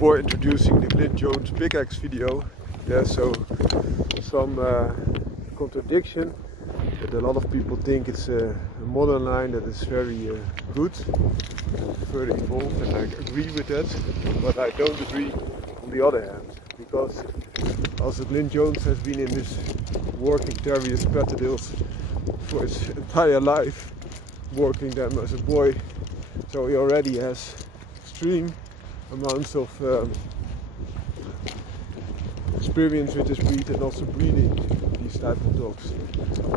before introducing the Glyn Jones pickaxe video, there's some contradiction that a lot of people think it's a modern line that is very good, further evolved, and I agree with that, but I don't agree on the other hand, because also Glyn Jones has been in this working terriers, patterdales for his entire life, working them as a boy, so he already has extreme amounts of experience with this breed and also breeding these type of dogs.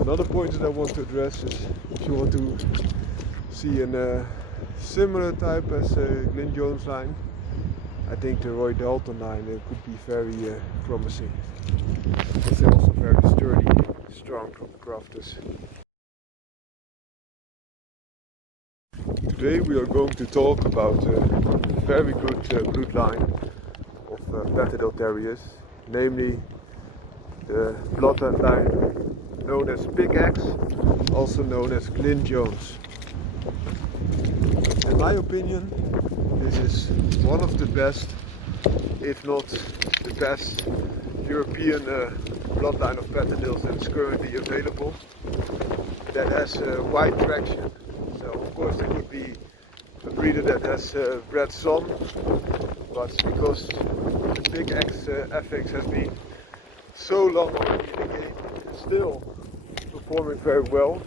Another point that I want to address is if you want to see a similar type as Glyn Jones line, I think the Roy Dalton line could be very promising, because they're also very sturdy, strong grafters. Today we are going to talk about a very good bloodline of Patterdale Terriers, namely the bloodline known as PICKAXE, also known as Glyn Jones. In my opinion, this is one of the best, if not the best, European bloodline of Patterdales that is currently available, that has wide traction. So of course there could be a breeder that has bred some, but because the PICKAXE FX has been so long already in the game, it's still performing very well,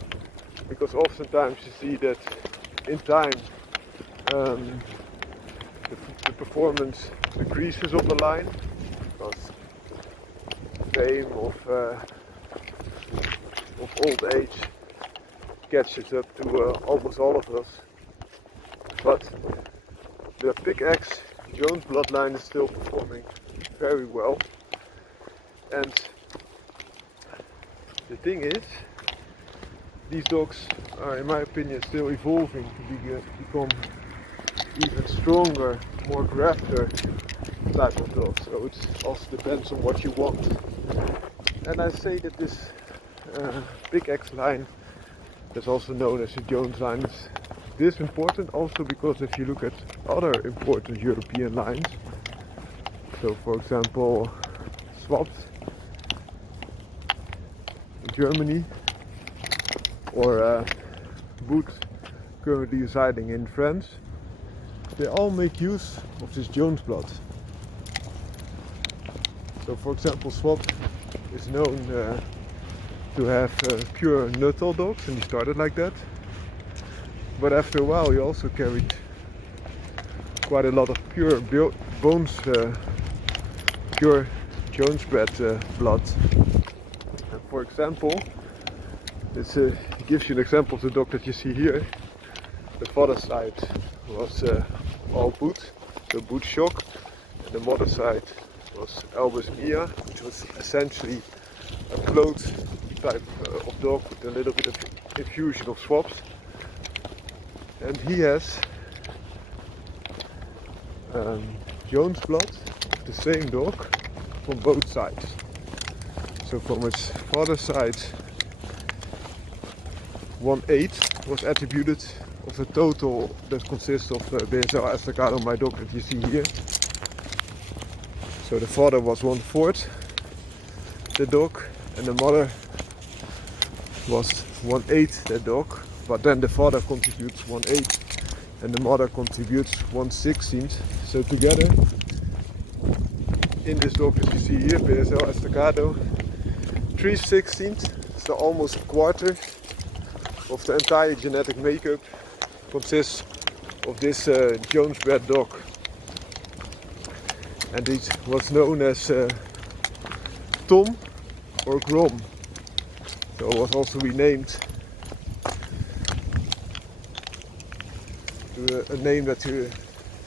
because oftentimes you see that in time the performance decreases of the line, because fame of old age catches up to almost all of us. But the PICKAXE Jones bloodline is still performing very well, and the thing is, these dogs are, in my opinion, still evolving to become even stronger, more grafter type of dog. So it also depends on what you want. And I say that this PICKAXE line, that's also known as the Jones line, is this important also because if you look at other important European lines, so for example Schwab in Germany, or Boots currently residing in France, they all make use of this Jones blood. So for example Schwab is known to have pure Nuttall dogs, and he started like that. But after a while he also carried quite a lot of pure bones, pure Jones bred blood. And for example, this gives you an example of the dog that you see here. The father's side was all boot, so boot shock, and the mother's side was Albus Mia, which was essentially a float type of dog with a little bit of infusion of Schwabs. And he has Jones blood of the same dog from both sides. So from his father's side, 1/8 was attributed of the total that consists of BSL ESTACADO, my dog that you see here. So the father was 1/4 the dog, and the mother was 1/8 the dog. But then the father contributes 1/8 and the mother contributes 1/16. So together, in this dog that you see here, BSL ESTACADO, 3/16, so almost a quarter of the entire genetic makeup consists of this Jones bred dog. And it was known as Tom or Grom. So it was also renamed to a name that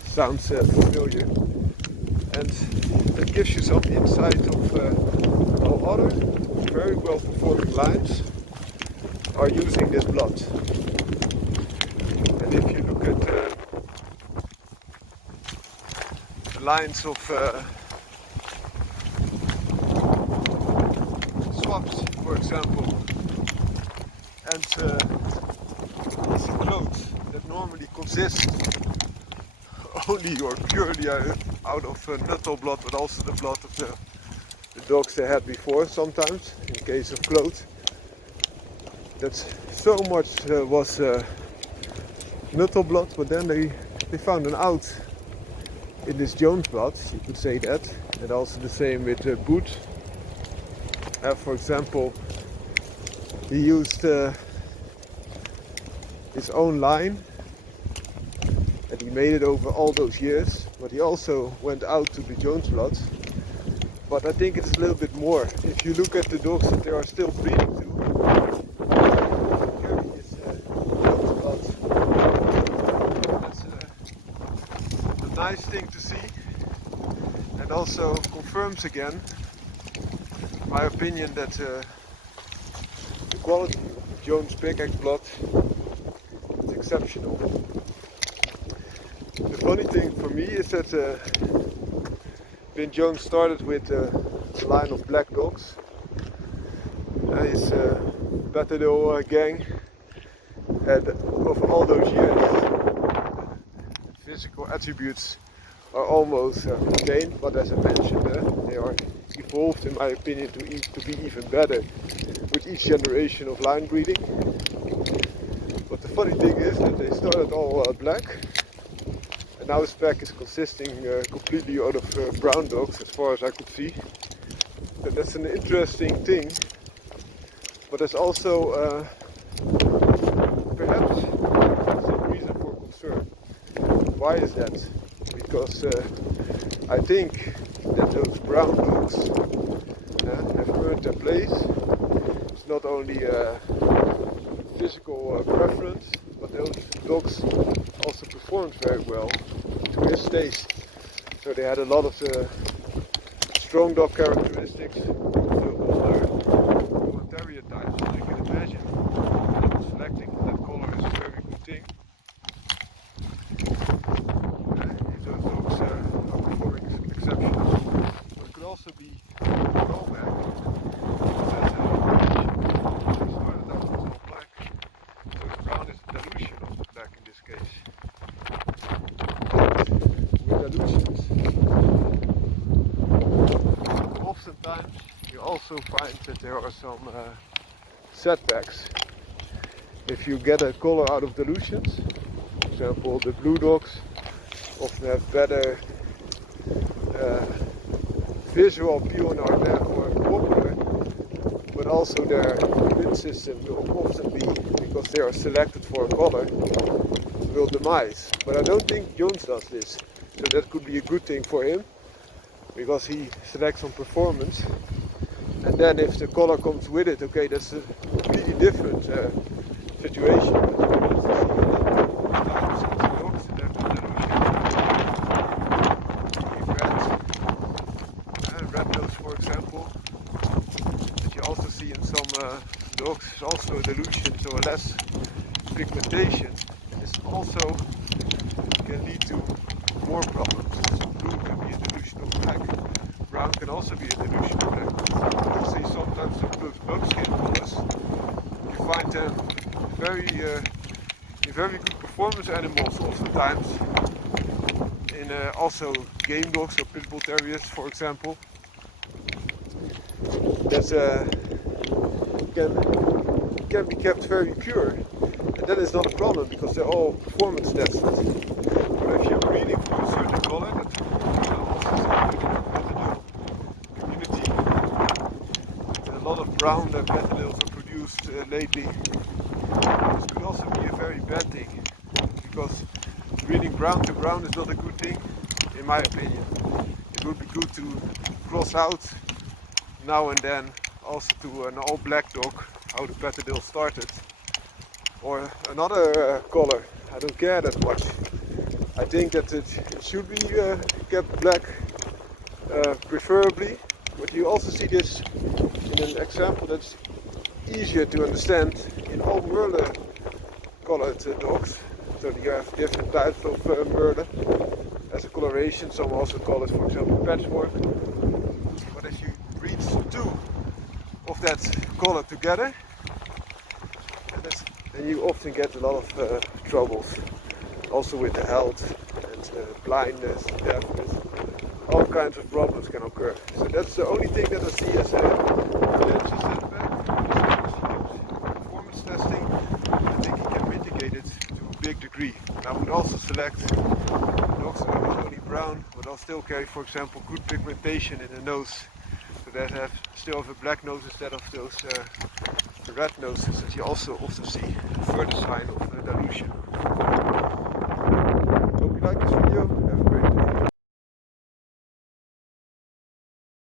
sounds familiar, and it gives you some insight of how other very well performing lines are using this blood. And if you look at the lines of Schwabs, for example, and this clothes that normally consist only or purely out of nuttall blood, but also the blood of the dogs they had before sometimes, in case of clothes. That's so much was nuttall blood, but then they found an out in this Jones blood, you could say that. And also the same with Boot. For example, he used his own line and he made it over all those years, but he also went out to the Jones blood. But I think it's a little bit more. If you look at the dogs that they are still breeding to, carry his Jones blood. That's a nice thing to see, and also confirms again my opinion that the quality of Jones PICKAXE blood is exceptional. The funny thing for me is that Jones started with a line of black dogs. His PATTERDALE gang, and over all those years, physical attributes are almost retained, but as I mentioned, they are evolved, in my opinion, to be even better with each generation of line breeding. But the funny thing is that they started all black, and now his pack is consisting completely out of brown dogs, as far as I could see. And that's an interesting thing, but there's also perhaps some reason for concern. Why is that? Because I think that those brown dogs have earned their place. It's not only a physical preference, but those dogs also performed very well to his taste. So they had a lot of the strong dog characteristics of the older terrier types. And I can imagine that selecting that color is a very good thing. If those dogs are performing exceptional. But it could also be a drawback. They started out with all black. So the brown is a dilution of the black in this case. With dilutions, oftentimes you also find that there are some setbacks. If you get a color out of dilutions, for example, the blue dogs often have better visual appeal in our neck or popular, but also their immune system will often be, because they are selected for a color, will demise. But I don't think Jones does this, so that could be a good thing for him, because he selects on performance, and then if the color comes with it, okay, that's a completely different situation. For example, that you also see in some dogs is also a dilution, so a less pigmentation. This also can lead to more problems. So blue can be a dilution of black, brown can also be a dilution of black. You see sometimes some of those buckskin colors, you find them very good performance animals oftentimes. In also game dogs or pit bull terriers, for example. That can be kept very pure, and that is not a problem because they're all performance tested. But if you're breeding for a certain color, that also community, and a lot of brown PATTERDALEs are produced lately, this could also be a very bad thing, because breeding brown to brown is not a good thing, in my opinion. It would be good to cross out now and then also to an all black dog, how the PATTERDALE started, or another color. I don't care that much. I think that it should be kept black, preferably, but you also see this in an example that's easier to understand in all Merle colored dogs. So you have different types of Merle as a coloration. Some also call it, for example, patchwork. But if you breed two of that color together, then you often get a lot of troubles, also with the health and blindness, deafness, all kinds of problems can occur. So that's the only thing that I see as a potential setback. Performance testing, I think he can mitigate it to a big degree. And I would also select dogs that are not only brown, but I'll still carry, for example, good pigmentation in the nose, so that still have a black nose instead of those red noses that you also often see, a further sign of dilution.